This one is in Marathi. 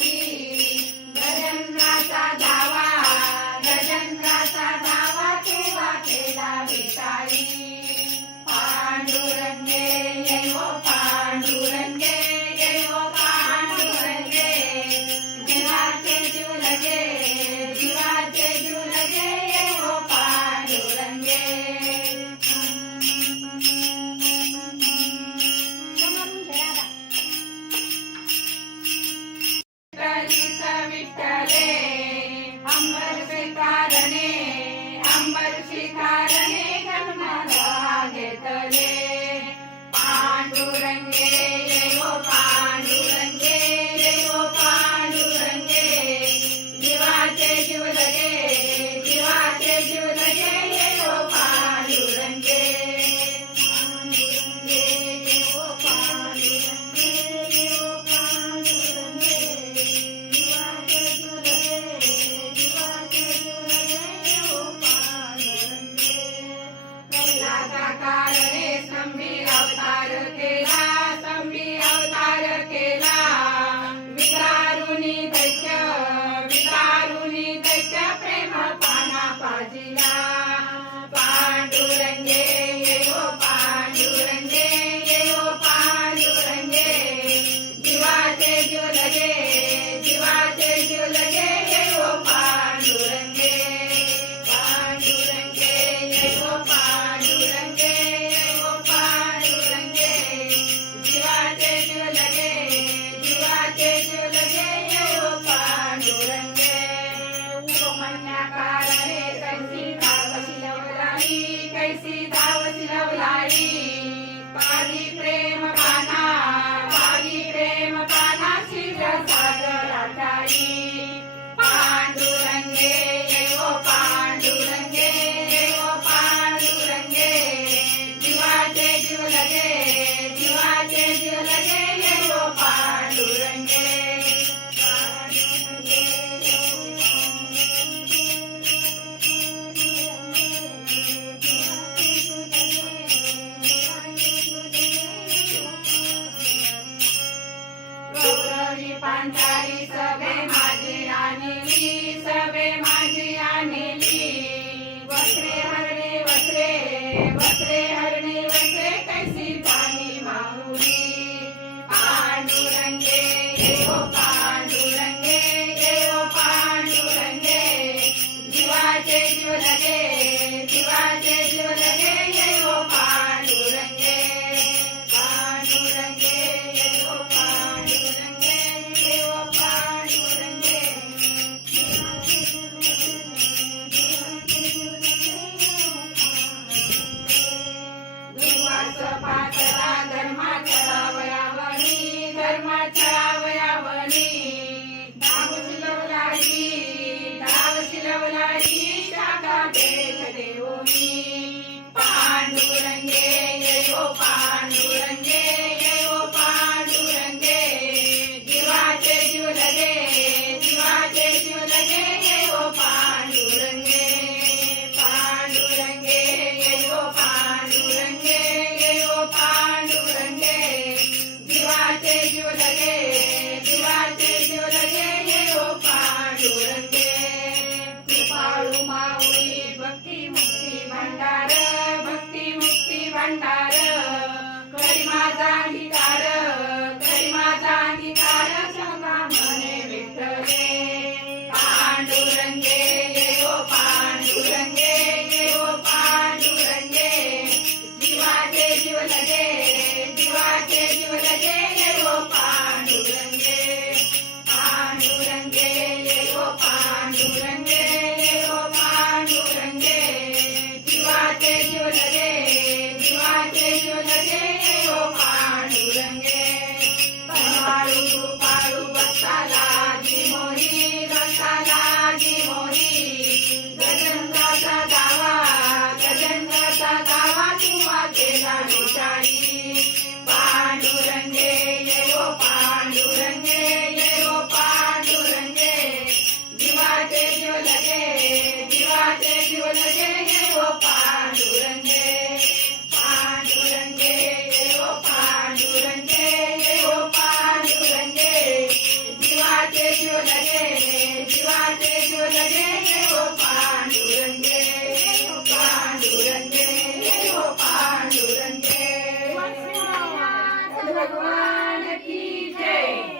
विठाई गजेंद्राचा धावा तुवा केला विठाई पांडुरंगे ये हो पांडुरंगे ये हो पांडुरंगे जीवाचे जीव लगे ये हो पांडुरंगे विठ्ठले अंबर शिकारणे जन्माला घेतले पांडुरंगे ये हो पांडुरंगे ये हो पांडुरंगे जीवाचे जीव लगे ये हो पांडुरंगे ये हो पांडुरंगे ये हो पांडुरंगे जीवाचे जीव लगे ये हो पांडुरंगे कैलासा कारणे संभी अवतार केला विकारुनी दैत्य प्रेम पाना पाजिला पांडुरंगे ये हो पांडुरंगे ये हो पांडुरंगे जीवाचे जीव लगे ये हो पांडुरंगे ये हो पांडुरंगे ये हो पांडुरंगे जीवाचे जीव लगे ये हो पांडुरंगे उपमन्या कारणे कैसी धावसी लवलाई पारी प्रेम पाना शिव सागराताई पांडुरंगे ये हो पांडुरंगे ये हो पांडुरंगे जीवाचे जीव लगे ये हो पांडुरंगे गौरवी पांचाली